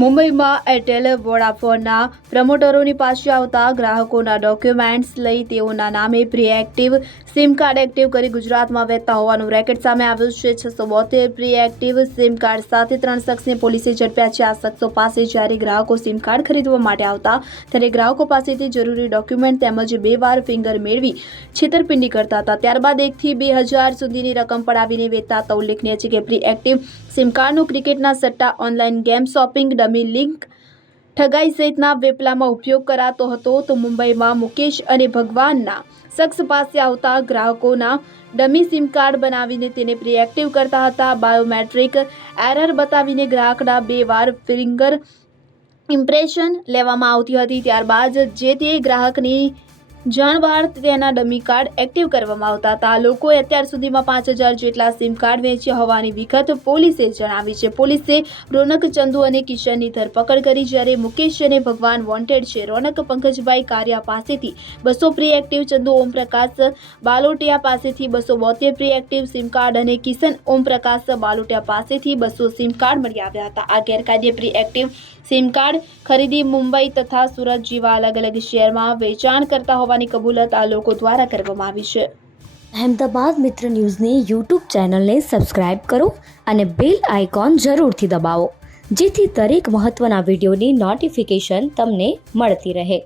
મુંબઈમાં એરટેલ વોડાફોનના પ્રમોટરોની પાસે આવતા ગ્રાહકોના ડોક્યુમેન્ટ્સ લઈ તેઓના નામે પ્રીએક્ટિવ સિમ કાર્ડ એક્ટિવ કરી ગુજરાતમાં વહેતા હોવાનું રેકેટ સામે આવ્યું છે. છસો બોતેર પ્રીએક્ટિવ સિમ કાર્ડ સાથે ત્રણ શખ્સને પોલીસે ઝડપ્યા છે. આ શખ્સો પાસે જ્યારે ગ્રાહકો સિમ કાર્ડ ખરીદવા માટે આવતા, ત્યારે ગ્રાહકો પાસેથી જરૂરી ડોક્યુમેન્ટ તેમજ બે વાર ફિંગર મેળવી છેતરપિંડી કરતા હતા. ત્યારબાદ એકથી બે હજાર સુધીની રકમ પડાવીને વેચતા હતા. ઉલ્લેખનીય છે કે પ્રી એક્ટિવ સિમ કાર્ડનું ક્રિકેટના સટ્ટા online game shopping dummy link ઠગાઈ સહિતના વેપલામાં ઉપયોગ કરાતો હતો. તો મુંબઈમાં મુકેશ અને ભગવાનના શખ્સ પાસે આવતા ગ્રાહકોના ડમી સિમ કાર્ડ બનાવીને તેને પ્રીએક્ટિવ કરતા હતા. બાયોમેટ્રિક એરર બતાવીને ગ્રાહકના બે વાર ફિંગર ઇમ્પ્રેશન લેવામાં આવતી હતી. ત્યારબાદ જે તે ગ્રાહકની જાણ બહાર તેના ડમી કાર્ડ એક્ટિવ કરવામાં આવતા હતા. લોકોએ અત્યાર સુધીમાં પાંચ હજાર જેટલા સિમ કાર્ડ વેચ્યા હોવાની વિગત પોલીસે જણાવી છે. પોલીસે રોનક ચંદુ અને કિશનની ધરપકડ કરી જ્યારે મુકેશ અને ભગવાન વોન્ટેડ છે. રોનક પંકજભાઈ કારિયા પાસેથી બસો પ્રી એક્ટિવ ચંદુ ઓમપ્રકાશ બાલોટિયા પાસેથી બસો બોતેર પ્રી એક્ટિવ સિમ કાર્ડ અને કિશન ઓમપ્રકાશ બાલોટિયા પાસેથી બસો સિમ કાર્ડ મળી આવ્યા હતા. આ ગેરકાયદે પ્રી એક્ટિવ સિમ કાર્ડ ખરીદી મુંબઈ તથા સુરત જેવા અલગ અલગ શહેરમાં વેચાણ કરતા હોવાની કબૂલત આ લોકો દ્વારા કરવામાં આવી છે. અહેમદાબાદ મિત્ર ન્યૂઝની યુટ્યુબ ચેનલને સબસ્ક્રાઇબ કરો અને બેલ આઇકોન જરૂરથી દબાવો, જેથી દરેક મહત્ત્વના વિડીયોની નોટિફિકેશન તમને મળતી રહે.